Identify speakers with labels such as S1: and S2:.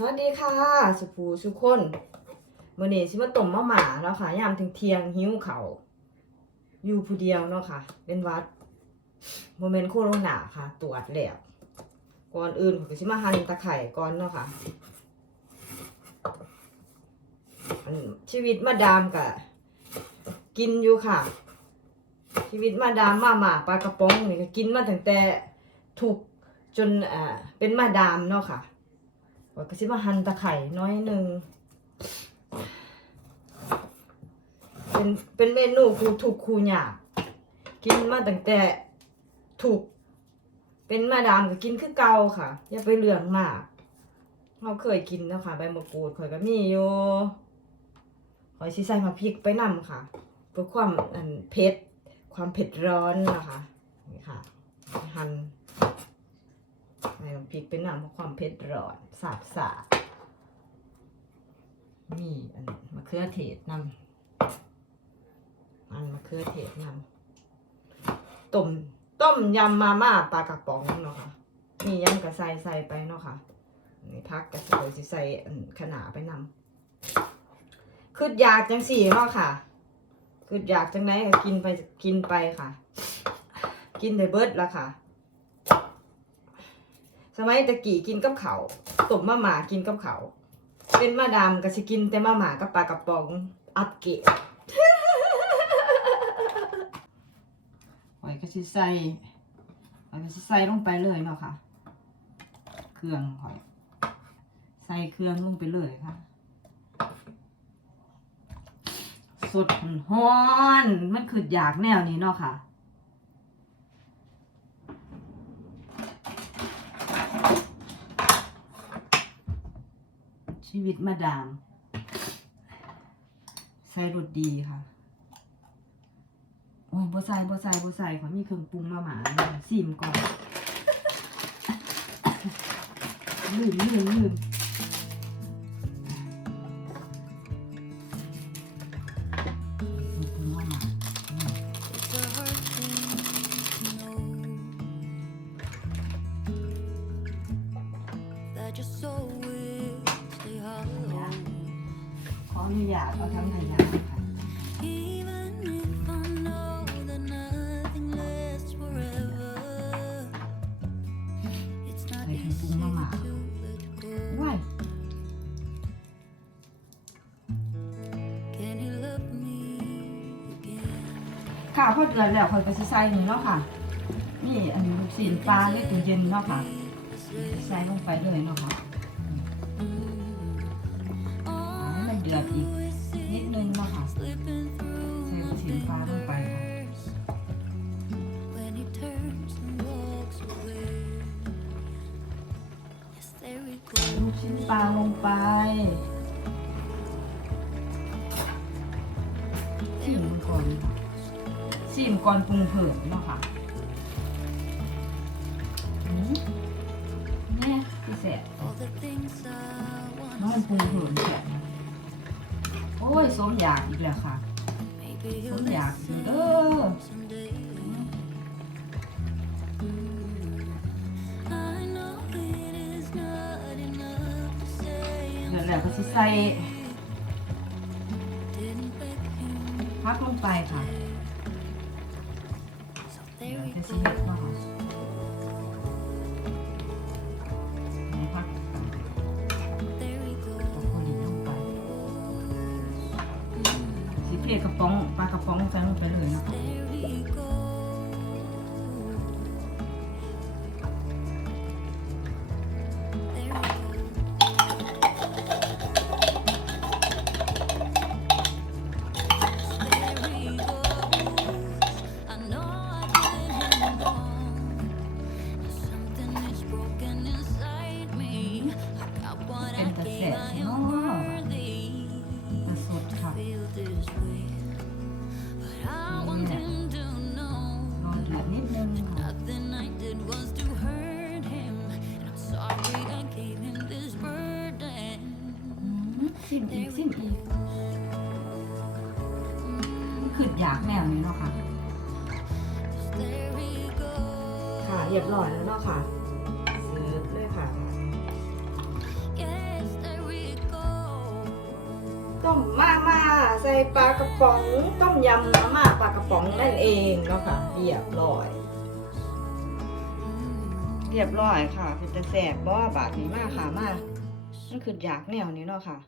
S1: สวัสดีค่ะ สุภูสุคนมื่อนี้สิมาต้มมะหม่าเนาะค่ะยามถึงเที่ยงหิวเขาอยู่ผู้เดียวเนาะค่ะ เป็นวัดโมเมนต์โคโรนาค่ะ ตรวจแล้วก่อนอื่นก็สิมาหั่นตะไคร่ก่อนเนาะค่ะชีวิตมาดามกะกินอยู่ค่ะ ชีวิตมาดามมาหมาปลากระป๋องนี่ก็กินมาตั้งแต่ถูกจนอ่าเป็นมาดามเนาะค่ะ ว่าก็สิมาหั่นตะไคร่น้อยหนึ่งเป็นเป็นเมนูคูถูกคูยากกินมาตั้งแต่ถูก เป็นมาดามก็กินคือเก่าค่ะ อย่าไปเลืองมากเราเคยกินแล้วค่ะใบมะกรูดข่อยก็มีอยู่ข่อยสิใส่มาพริกไปนำค่ะ เพื่อความอันเผ็ดความเผ็ดร้อนนะคะนี่ค่ะหั่น ใส่น้ำพริกเป็นน้ำเพราะความเผ็ดร้อนสาบสาบนี่อันมะเขือเทศนำอันมะเขือเทศนำต้มต้มยำมาม่าปลากระป๋องเนาะค่ะนี่ยำกระใส่ใส่ไปเนาะค่ะนี่พักกระใส่สิใส่ขนาไปนำคืออยากจังสี่เนาะค่ะคืออยากจังไหนก็กินไปกินไปค่ะ กินได้เบิดละค่ะ สมัยตะกี้กินกับเขาต้มมะหมากินกับเขา เป็นมาดามก็สิกินแต่มะหมากับปลากระป๋องอัดเกะหอยก็สิใส่หอยก็สิใส่ลงไปเลยเนาะค่ะ เครื่องหอย ใส่เครื่องลงไปเลยค่ะสดฮ้อน มันคืออยากแนวนี้เนาะค่ะ ชีวิตมาดาม ใส่รสดีค่ะโอ้ยบ่ใส่บ่ใส่บ่ใส่ขอมีเครื่องปรุงมาหมาซิมก่อนลืมลืมลืมเครื่อ ออนุญาตเอาทั้งขยะค่ะ
S2: even if I know that nothing lasts forever. It's not
S1: Ay,
S2: easy
S1: kung mama.
S2: to let go.
S1: ว้ายค่ะพอเดือนแล้วคอยไปใส่หนึ่งเนาะค่ะ นี่อันนี้ลูกศิลปลาในตู้เย็นเนาะค่ะ ใส่ลงไปเลยเนาะค่ะ ดือดอีกนิดนึงเนาะค่ะ
S2: Slipping
S1: ใส่
S2: through
S1: ลูกศิลปลาลงไปค่ะ
S2: when he turns and walks away. Yes, there we go.
S1: ลูกชิ้นปลาลงไปซีมก่อนซีมก่อนปรุงเผิ่เนาะค่ะอืมเนี่ยพี่แสบ
S2: All the things I
S1: น้อง
S2: want
S1: มันปรุงเผิ่แสบนะโอ้ย สมอยากอีกแล้วค่ะ สมอยากเออเดี๋ยวแล้วก็จะใส่พักลงไปค่ะเดี๋ยวจะใส่ เทกระป๋องปลากระป๋องใส่ลงไปเลยนะคะ อืมซิมอีกซิมอีก
S2: Mm,
S1: คือยากแนวนี้เนาะค่ะค่ะเรียบร้อยแล้วเนาะค่ะเสิร์ฟเลยค่ะ ต้มมาม่าใส่ปลากระป๋อง ต้มยำมาม่าปลากระป๋องนั่นเองเนาะค่ะเรียบร้อยเรียบร้อยค่ะ เป็นตะแสบบ่บาดนี้มากค่ะมามันคืออยากแนวนี้เนาะค่ะ